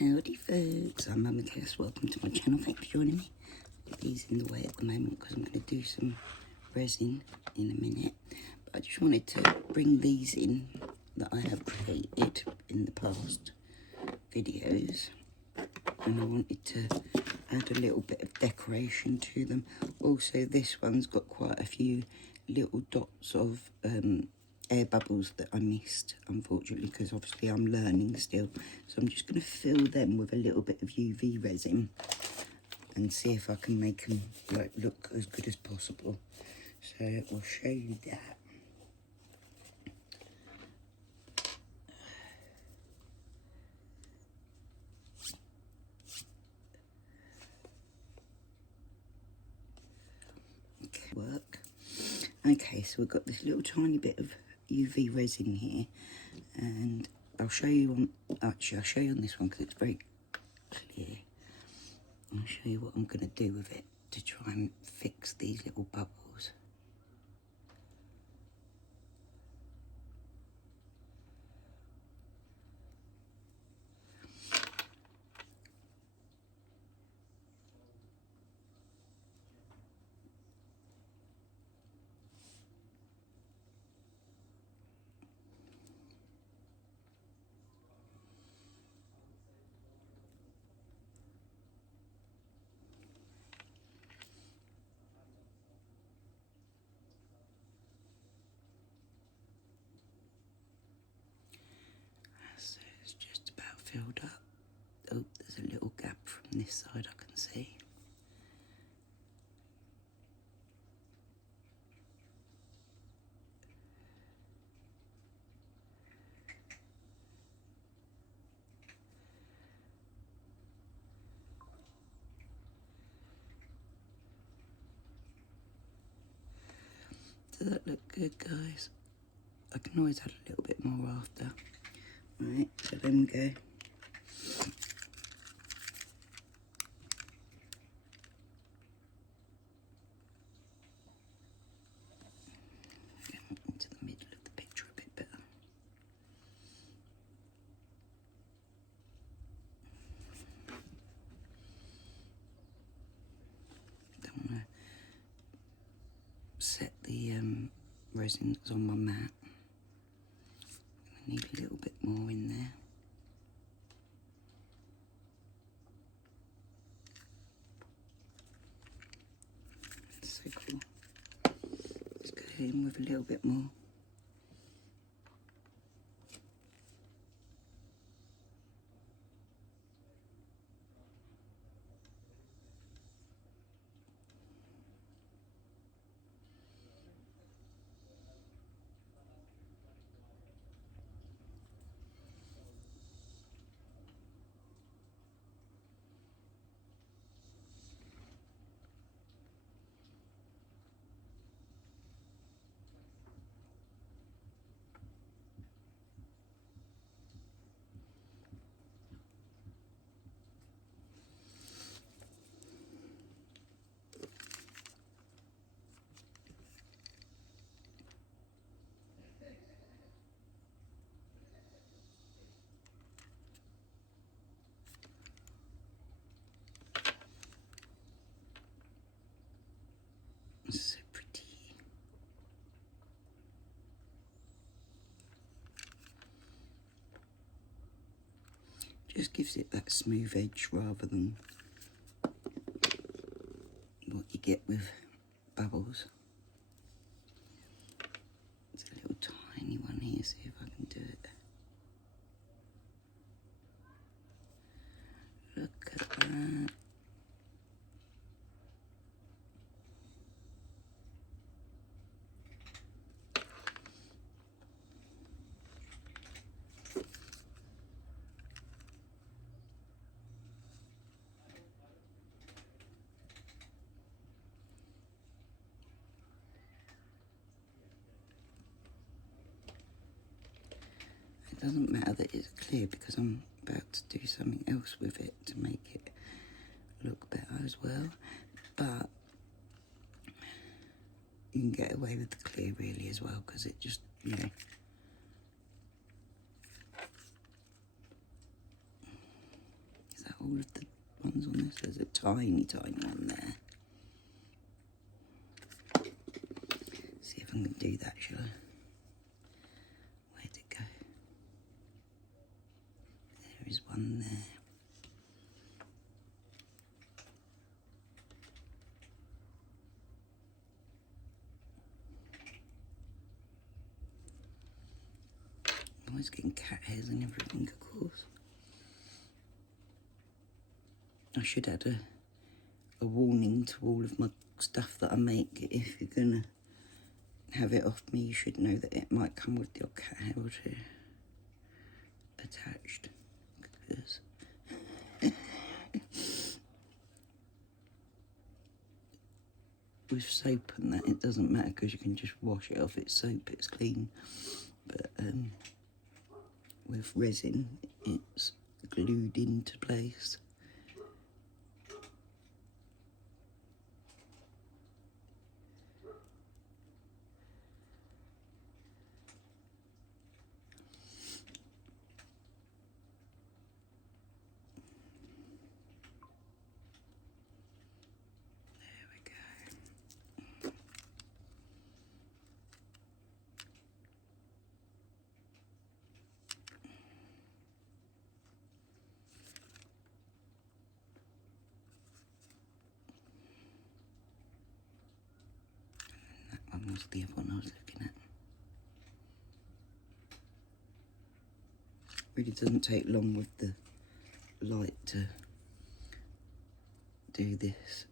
Howdy folks, I'm MammaCass. Welcome to my channel. Thanks for joining me. These in the way at the moment because I'm going to do some resin in a minute. But I just wanted to bring these in that I have created in the past videos. And I wanted to add a little bit of decoration to them. Also, this one's got quite a few little dots of air bubbles that I missed, unfortunately, because obviously I'm learning still. So I'm just going to fill them with a little bit of UV resin and see if I can make them look as good as possible. So I'll show you that. Okay, work. Okay, so we've got this little tiny bit of UV resin here, and I'll show you on, actually I'll show you on this one because it's very clear. I'll show you what I'm going to do with it to try and fix these little bubbles. So it's just about filled up. Oh, there's a little gap from this side I can see. Does that look good, guys? I can always add a little bit more after. Right, so then we go. Get into the middle of the picture a bit better. Don't want to set the resin that's on my mat. I need a little bit more in there. That's so cool. Let's go in with a little bit more. So pretty. Just gives it that smooth edge rather than what you get with bubbles. It's a little tiny one here, see if I can do it. Look at that. It doesn't matter that it's clear because I'm about to do something else with it to make it look better as well. But you can get away with the clear really as well because it just, you know. . all of the ones on this. There's a tiny, tiny one there. See if I can do that, shall I? Where'd it go? There is one there. I'm always getting cat hairs and everything, of course. I should add a warning to all of my stuff that I make. If you're gonna have it off me, you should know that it might come with your cat hair or two attached. Because with soap and that, it doesn't matter because you can just wash it off. It's soap, it's clean. But with resin, it's glued into place. That was the other one I was looking at. Really doesn't take long with the light to do this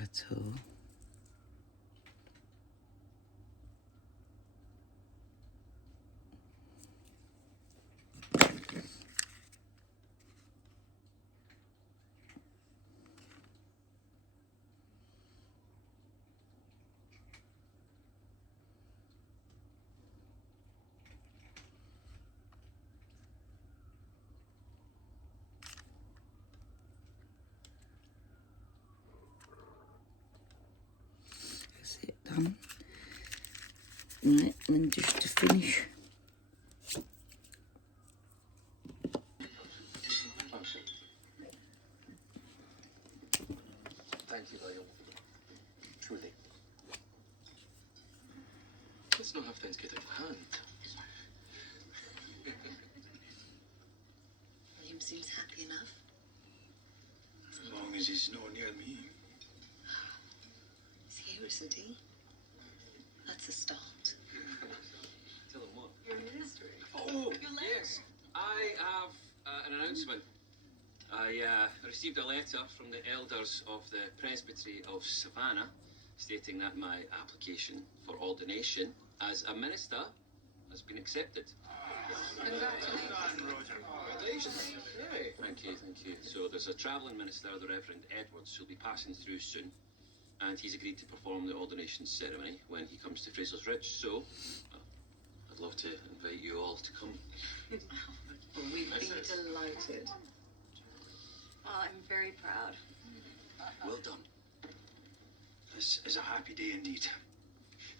at all. Done. Right, and then just to finish, thank you, William. Truly. Let's not have things get out of hand. William seems happy enough. As long as he's not near me. He's here, isn't he? That's a start. Tell him what. Your ministry. Oh, Your letter. yes. I have an announcement. I received a letter from the elders of the Presbytery of Savannah stating that my application for ordination as a minister has been accepted. Congratulations. Hey. Thank you, thank you. So there's a travelling minister, the Reverend Edwards, who'll be passing through soon, and he's agreed to perform the ordination ceremony when he comes to Fraser's Ridge. So I'd love to invite you all to come. We'd be delighted. Oh, I'm very proud. Well done. This is a happy day indeed.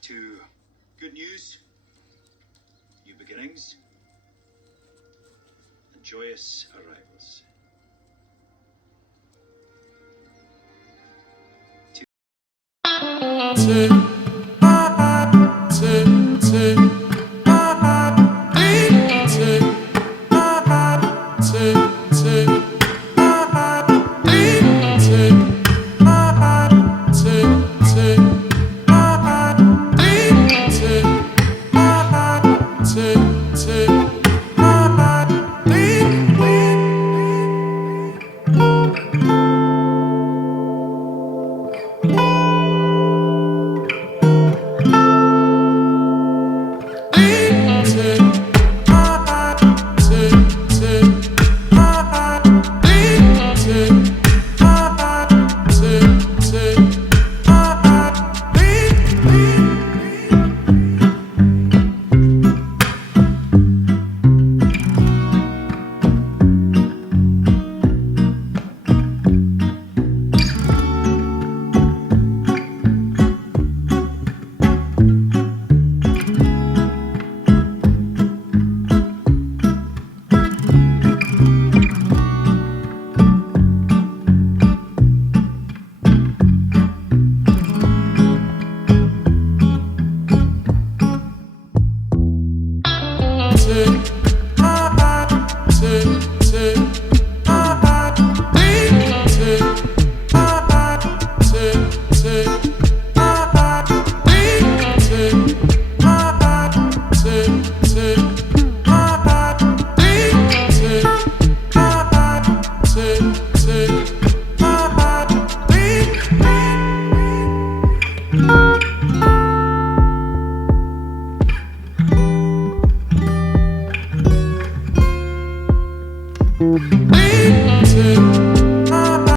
To good news, new beginnings, and joyous arrivals. said